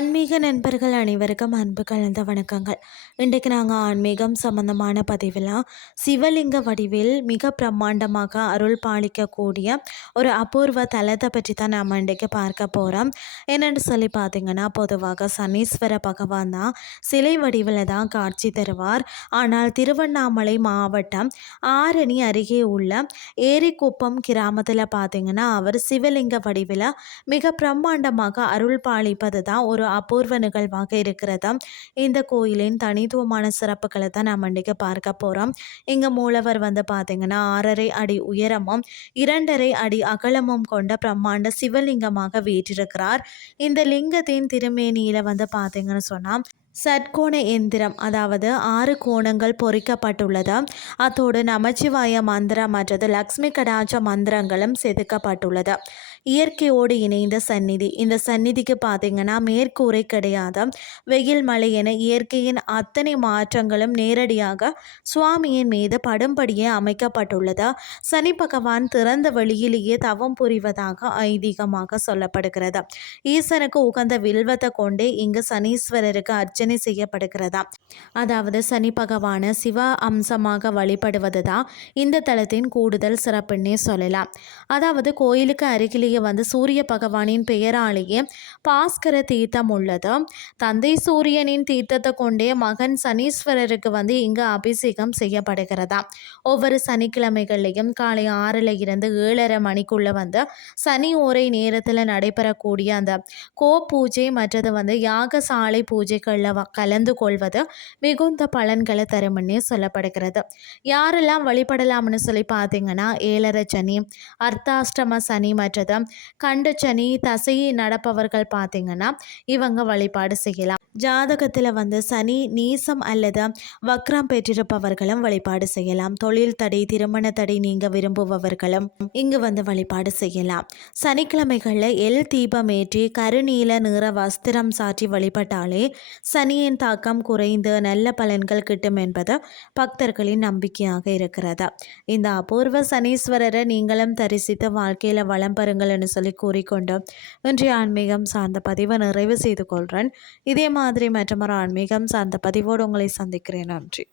ஆன்மீக நண்பர்கள் அனைவருக்கும் அன்பு கலந்த வணக்கங்கள். இன்றைக்கு நாங்கள் ஆன்மீகம் சம்பந்தமான பதிவில் சிவலிங்க வடிவில் மிக பிரம்மாண்டமாக அருள் பாலிக்கக்கூடிய ஒரு அபூர்வ தலத்தை பற்றி தான் நாம் இன்றைக்கு பார்க்க போகிறோம். என்னென்னு சொல்லி பார்த்தீங்கன்னா, பொதுவாக சனீஸ்வர பகவான் தான் சிலை வடிவில் தான் காட்சி தருவார். ஆனால் திருவண்ணாமலை மாவட்டம் ஆரணி அருகே உள்ள ஏரிக்குப்பம் கிராமத்தில் பார்த்தீங்கன்னா, அவர் சிவலிங்க வடிவில் மிக பிரம்மாண்டமாக அருள் பாலிப்பது தான் ஒரு அபூர்வ நிகழ்வாக இருக்கிறதா. இந்த கோயிலின் தனித்துவமான சிறப்புகளை தான் நாம் இன்றைக்கு பார்க்க போகிறோம். இங்கே மூலவர் வந்து பார்த்திங்கன்னா 6.5 அடி உயரமும் 2.5 அடி அகலமும் கொண்ட பிரம்மாண்ட சிவலிங்கமாக வீற்றிருக்கிறார். இந்த லிங்கத்தின் திருமேனியில் வந்து பார்த்திங்கன்னு சொன்னால் சட்கோண எந்திரம், அதாவது 6 கோணங்கள் பொறிக்கப்பட்டுள்ளது. அத்தோடு நமச்சிவாய மந்திரம் மற்றது லக்ஷ்மி கடாட்ச மந்திரங்களும் செதுக்கப்பட்டுள்ளது. இயற்கையோடு இணைந்த சந்நிதி. இந்த சந்நிதிக்கு பார்த்திங்கன்னா மேற்கூரை கிடையாது. வெயில் மழை என இயற்கையின் அத்தனை மாற்றங்களும் நேரடியாக சுவாமியின் மீது படும்படியே அமைக்கப்பட்டுள்ளது. சனி பகவான் திறந்த வெளியிலேயே தவம் புரிவதாக ஐதீகமாக சொல்லப்படுகிறது. ஈசனுக்கு உகந்த வில்வத்தை கொண்டே இங்கு சனீஸ்வரருக்கு அர்ச்சனை செய்யப்படுகிறதா. அதாவது சனி பகவான சிவ அம்சமாக வழிபடுவது தான் இந்த தலத்தின் கூடுதல் சிறப்புன்னே சொல்லலாம். அதாவது கோயிலுக்கு அருகிலேயே வந்து சூரிய பகவானின் பெயராலேயே பாஸ்கர தீர்த்தம் உள்ளது. தந்தை சூரியனின் தீர்த்தத்தை கொண்டே மகன் சனீஸ்வரருக்கு வந்து இங்கு அபிஷேகம் செய்யப்படுகிறதா. ஒவ்வொரு சனிக்கிழமைகள்லையும் காலை 6ல் இருந்து 7:30 மணிக்குள்ள வந்து சனி ஓரை நேரத்தில் நடைபெறக்கூடிய அந்த பூஜை மற்றது வந்து யாகசாலை பூஜைகளில் கலந்து கொள்வது மிகுந்த பலன்களை தரும்னே சொல்லப்படுகிறது. யாரெல்லாம் வழிபடலாம்னு சொல்லி பார்த்தீங்கன்னா, 7.5 சனி, அர்த்தாஷ்டம சனி மற்றது கண்டு சனி தசையை நடப்பவர்கள் பார்த்தீங்கன்னா இவங்க வழிபாடு செய்யலாம். ஜாதகத்தில் வந்து சனி நீசம் அல்லது வக்ரம் பெற்றிருப்பவர்களும் வழிபாடு செய்யலாம். தொழில் தடை, திருமண தடை நீங்க விரும்புபவர்களும் இங்கு வந்து வழிபாடு செய்யலாம். சனிக்கிழமைகளில் எல் தீபம் ஏற்றி கருநீல நிற வஸ்திரம் சாற்றி வழிபட்டாலே சனியின் தாக்கம் குறைந்து நல்ல பலன்கள் கிட்டும் என்பது பக்தர்களின் நம்பிக்கையாக இருக்கிறது. இந்த அபூர்வ சனீஸ்வரரை நீங்களும் தரிசித்து வாழ்க்கையில் வளம் பெறுங்கள்னு சொல்லி கூறிக்கொண்டு இன்றைய ஆன்மீகம் சார்ந்த பதிவை நிறைவு செய்து கொள்கிறேன். இதே மாதிரி மற்றொரு ஆன்மீகம் சார்ந்த பதிவோடு உங்களை சந்திக்கிறேன். நன்றி.